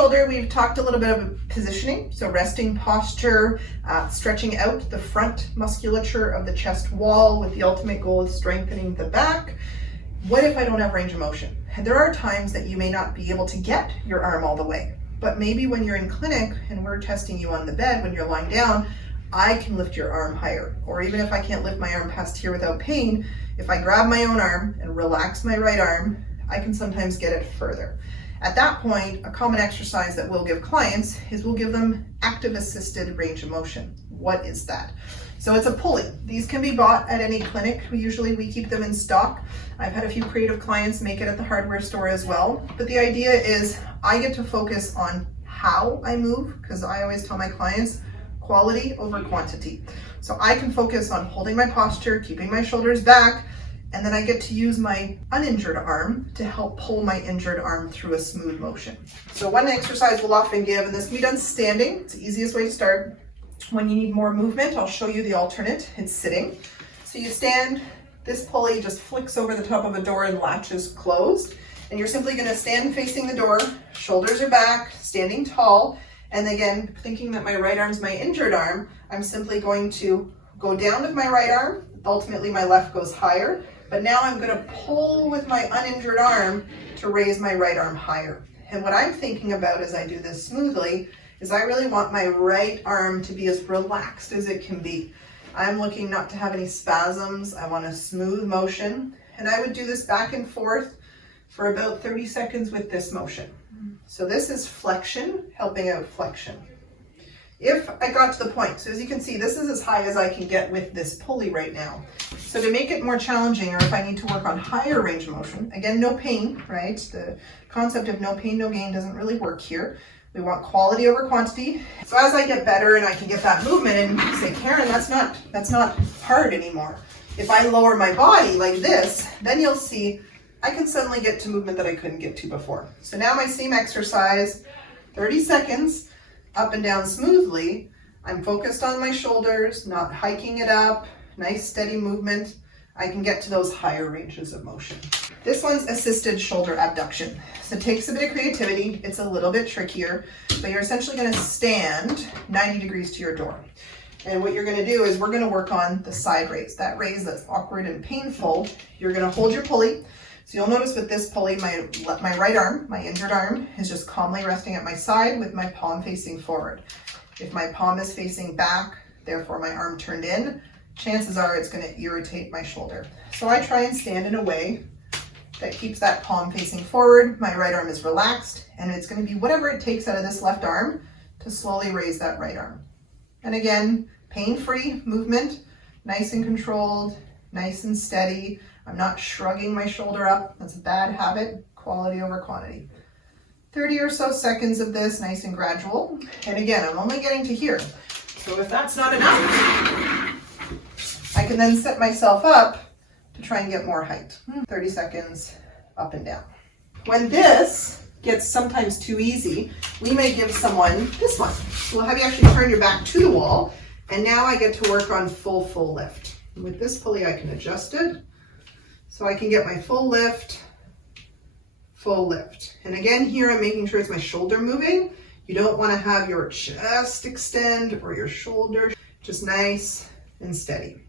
shoulder, we've talked a little bit of positioning. So resting posture, stretching out the front musculature of the chest wall with the ultimate goal of strengthening the back. What if I don't have range of motion? And there are times that you may not be able to get your arm all the way, but maybe when you're in clinic and we're testing you on the bed, when you're lying down, I can lift your arm higher. Or even if I can't lift my arm past here without pain, if I grab my own arm and relax my right arm, I can sometimes get it further. At that point, a common exercise that we'll give clients is we'll give them active assisted range of motion. What is that? So it's a pulley. These can be bought at any clinic. Usually we keep them in stock. I've had a few creative clients make it at the hardware store as well. But the idea is I get to focus on how I move, because I always tell my clients, quality over quantity. So I can focus on holding my posture, keeping my shoulders back, and then I get to use my uninjured arm to help pull my injured arm through a smooth motion. So one exercise we'll often give, and this can be done standing, it's the easiest way to start. When you need more movement, I'll show you the alternate, it's sitting. So you stand, this pulley just flicks over the top of a door and latches closed. And you're simply gonna stand facing the door, shoulders are back, standing tall. And again, thinking that my right arm's my injured arm, I'm simply going to go down with my right arm. Ultimately, my left goes higher. But now I'm going to pull with my uninjured arm to raise my right arm higher. And what I'm thinking about as I do this smoothly is I really want my right arm to be as relaxed as it can be. I'm looking not to have any spasms. I want a smooth motion. And I would do this back and forth for about 30 seconds with this motion. So this is flexion, helping out flexion. If I got to the point, so as you can see, this is as high as I can get with this pulley right now. So to make it more challenging, or if I need to work on higher range of motion, again, no pain, right? The concept of no pain, no gain doesn't really work here. We want quality over quantity. So as I get better and I can get that movement and say, Karen, that's not hard anymore. If I lower my body like this, then you'll see I can suddenly get to movement that I couldn't get to before. So now my same exercise, 30 seconds, up and down smoothly. I'm focused on my shoulders, not hiking it up, nice steady movement. I can get to those higher ranges of motion. This one's assisted shoulder abduction. So it takes a bit of creativity. It's a little bit trickier, but you're essentially gonna stand 90 degrees to your door. And what you're gonna do is we're gonna work on the side raise, that raise that's awkward and painful. You're gonna hold your pulley. So you'll notice with this pulley, my right arm, my injured arm, is just calmly resting at my side with my palm facing forward. If my palm is facing back, therefore my arm turned in, chances are it's going to irritate my shoulder. So I try and stand in a way that keeps that palm facing forward, my right arm is relaxed, and it's going to be whatever it takes out of this left arm to slowly raise that right arm. And again, pain-free movement, nice and controlled, nice and steady. I'm not shrugging my shoulder up. That's a bad habit. Quality over quantity. 30 or so seconds of this, nice and gradual. And again, I'm only getting to here. So if that's not enough, I can then set myself up to try and get more height. 30 seconds, up and down. When this gets sometimes too easy, we may give someone this one. We'll have you actually turn your back to the wall, and now I get to work on full lift. And with this pulley, I can adjust it. So I can get my full lift. And again, here I'm making sure it's my shoulder moving. You don't want to have your chest extend or your shoulder, just nice and steady.